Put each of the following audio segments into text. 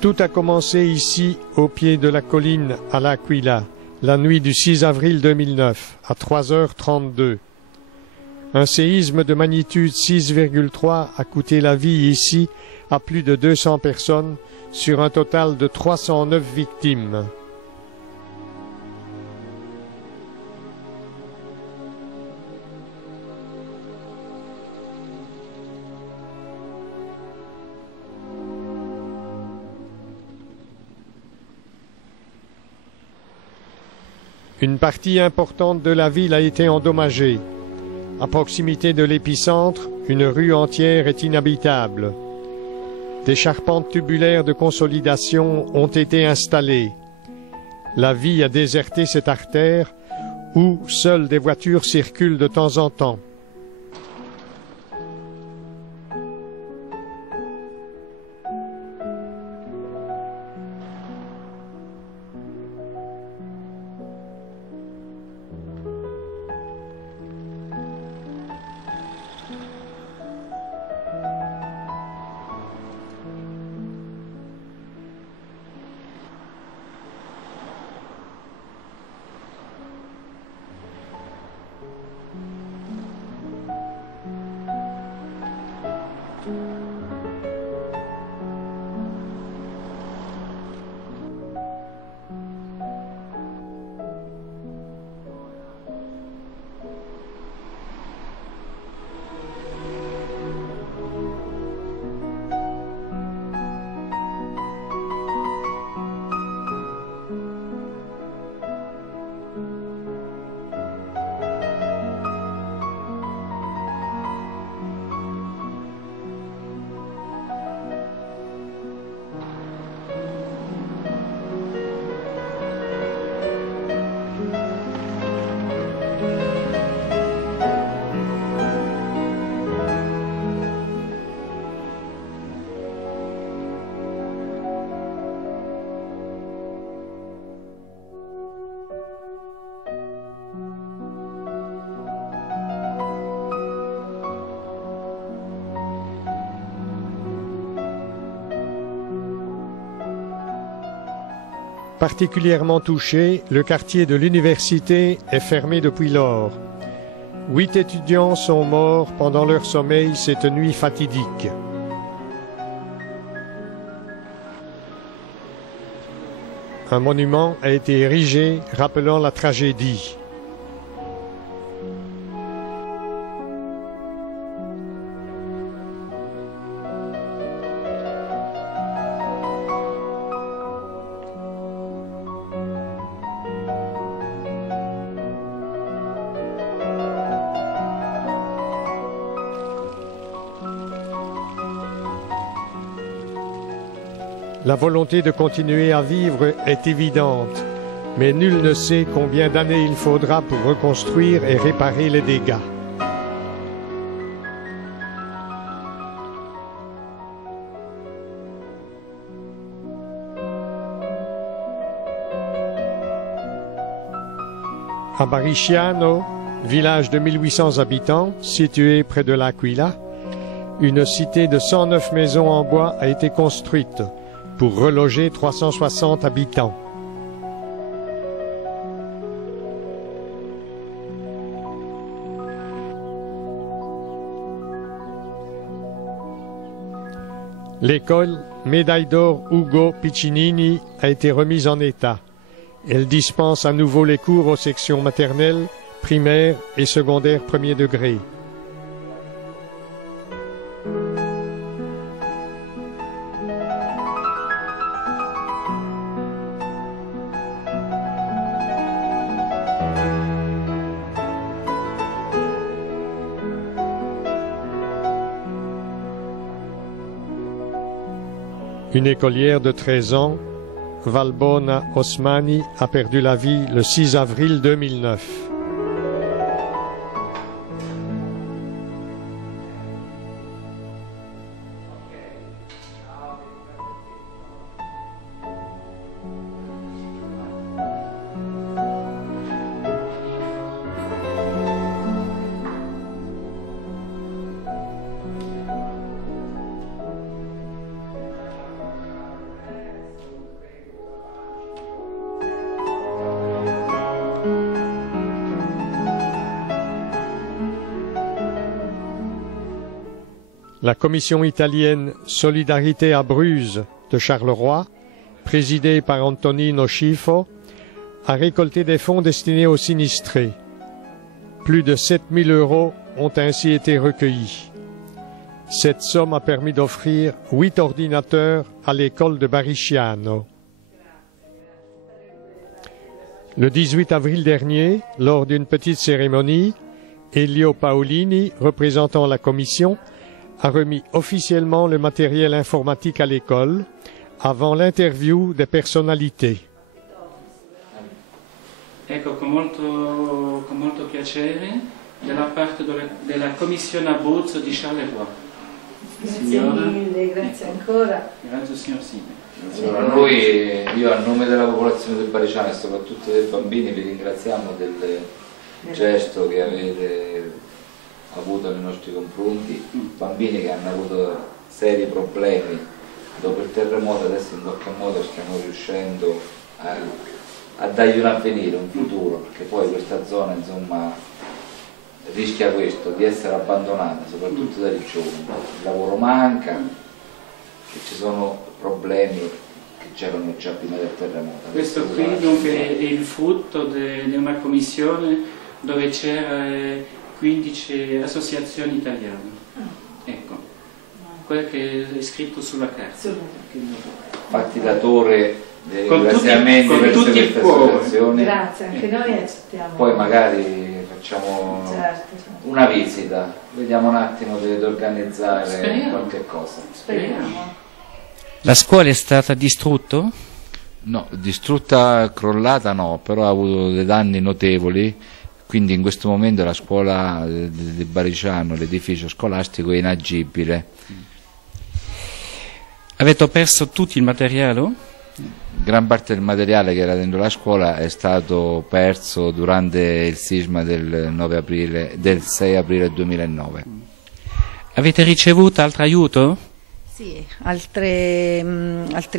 Tout a commencé ici, au pied de la colline à l'Aquila, la nuit du 6 avril 2009, à 3h32. Un séisme de magnitude 6,3 a coûté la vie ici à plus de 200 personnes, sur un total de 309 victimes. Une partie importante de la ville a été endommagée. À proximité de l'épicentre, une rue entière est inhabitable. Des charpentes tubulaires de consolidation ont été installées. La vie a déserté cette artère où seules des voitures circulent de temps en temps. Particulièrement touché, le quartier de l'université est fermé depuis lors. 8 étudiants sont morts pendant leur sommeil cette nuit fatidique. Un monument a été érigé rappelant la tragédie. La volonté de continuer à vivre est évidente, mais nul ne sait combien d'années il faudra pour reconstruire et réparer les dégâts. À Bariciano, village de 1800 habitants, situé près de l'Aquila, une cité de 109 maisons en bois a été construite pour reloger 360 habitants. L'école Médaille d'or Ugo Piccinini a été remise en état. Elle dispense à nouveau les cours aux sections maternelles, primaires et secondaires premier degré. Une écolière de 13 ans, Valbona Osmani, a perdu la vie le 6 avril 2009. La commission italienne Solidarité à Bruges de Charleroi, présidée par Antonino Schifo, a récolté des fonds destinés aux sinistrés. Plus de 7 000 € ont ainsi été recueillis. Cette somme a permis d'offrir 8 ordinateurs à l'école de Barisciano. Le 18 avril dernier, lors d'une petite cérémonie, Elio Paolini, représentant la commission, a remis officiellement le matériel informatique à l'école avant l'interview des personnalités. Ecco, con molto piacere della parte della Commissione Abruzzo di Charleroi. Grazie mille, grazie ancora. Grazie signor Sindaco. Allora, noi, io a nome della popolazione del Bariciano e soprattutto dei bambini vi ringraziamo del gesto che avete avuto nei nostri confronti, bambini che hanno avuto seri problemi dopo il terremoto. Adesso in qualche modo stiamo riuscendo a dargli un avvenire, un futuro, perché poi questa zona insomma rischia questo, di essere abbandonata, soprattutto dai giovani. Il lavoro manca, che ci sono problemi che c'erano già prima del terremoto. Questo qui dunque è il frutto di una commissione dove c'erano 15 associazioni italiane. Ecco, quello che è scritto sulla carta. Fatti datore dei ringraziamenti per queste associazioni. Grazie, anche noi accettiamo. Poi magari facciamo una visita, vediamo un attimo di organizzare qualche cosa. Speriamo. La scuola è stata distrutta? No, distrutta, crollata no, però ha avuto dei danni notevoli, quindi in questo momento la scuola di Bariciano, l'edificio scolastico, è inagibile. Avete perso tutto il materiale? Gran parte del materiale che era dentro la scuola è stato perso durante il sisma del 6 aprile 2009. Avete ricevuto altro aiuto? Sì, altri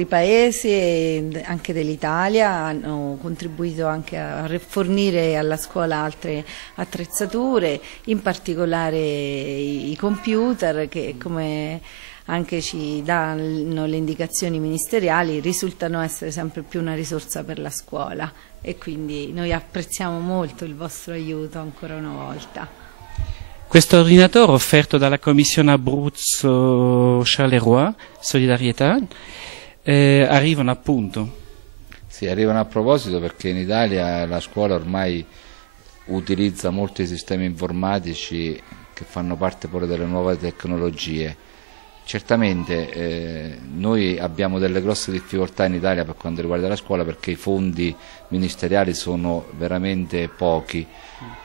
paesi, anche dell'Italia, hanno contribuito anche a fornire alla scuola altre attrezzature, in particolare i computer che, come anche ci danno le indicazioni ministeriali, risultano essere sempre più una risorsa per la scuola, e quindi noi apprezziamo molto il vostro aiuto ancora una volta. Questo ordinatore offerto dalla Commissione Abruzzo Charleroi, Solidarietà, arrivano appunto. Sì, arrivano a proposito perché in Italia la scuola ormai utilizza molti sistemi informatici che fanno parte pure delle nuove tecnologie. Certamente noi abbiamo delle grosse difficoltà in Italia per quanto riguarda la scuola, perché i fondi ministeriali sono veramente pochi,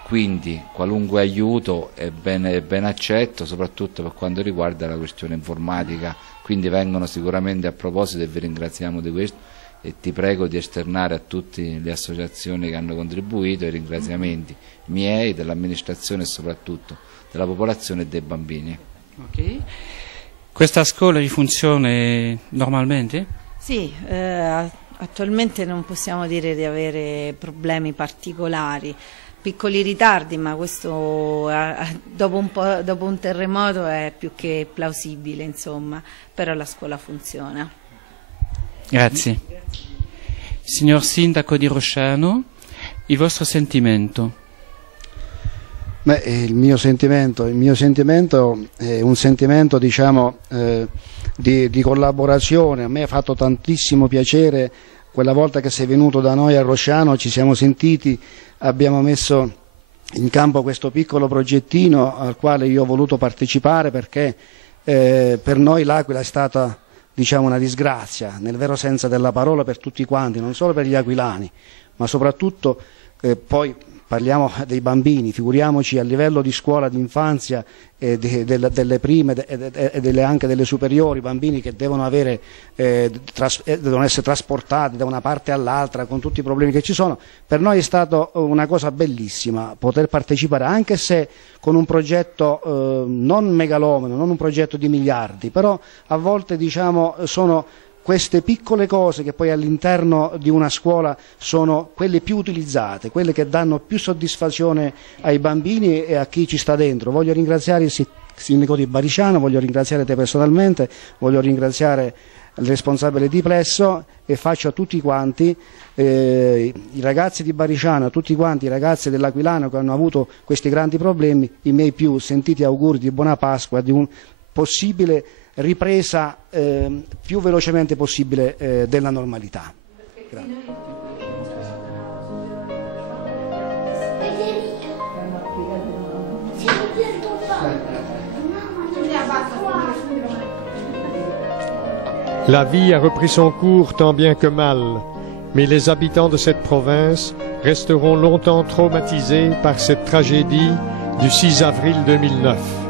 quindi qualunque aiuto è ben accetto, soprattutto per quanto riguarda la questione informatica, quindi vengono sicuramente a proposito e vi ringraziamo di questo, e ti prego di esternare a tutte le associazioni che hanno contribuito i ringraziamenti miei, dell'amministrazione e soprattutto della popolazione e dei bambini. Okay. Questa scuola funziona normalmente? Sì, attualmente non possiamo dire di avere problemi particolari, piccoli ritardi, ma questo dopo un terremoto è più che plausibile, insomma, però la scuola funziona. Grazie. Signor Sindaco di Rosciano, il vostro sentimento? Beh, il mio sentimento è un sentimento, diciamo, di collaborazione. A me ha fatto tantissimo piacere quella volta che sei venuto da noi a Rosciano, ci siamo sentiti, abbiamo messo in campo questo piccolo progettino al quale io ho voluto partecipare, perché per noi l'Aquila è stata, diciamo, una disgrazia, nel vero senso della parola, per tutti quanti, non solo per gli aquilani, ma soprattutto poi parliamo dei bambini, figuriamoci a livello di scuola d'infanzia, delle prime e anche delle superiori, bambini che devono essere trasportati da una parte all'altra con tutti i problemi che ci sono. Per noi è stata una cosa bellissima poter partecipare, anche se con un progetto non megalomano, non un progetto di miliardi, però a volte, diciamo, sono queste piccole cose che poi all'interno di una scuola sono quelle più utilizzate, quelle che danno più soddisfazione ai bambini e a chi ci sta dentro. Voglio ringraziare sindaco di Bariciano, voglio ringraziare te personalmente, voglio ringraziare il responsabile di Plesso e faccio a tutti quanti, i ragazzi di Bariciano, a tutti quanti i ragazzi dell'Aquilano che hanno avuto questi grandi problemi, i miei più sentiti auguri di buona Pasqua, di un possibile ripresa più velocemente possibile della normalità. Grazie. La vie a repris son cours tant bien que mal, mais les habitants de cette province resteront longtemps traumatisés par cette tragédie du 6 avril 2009.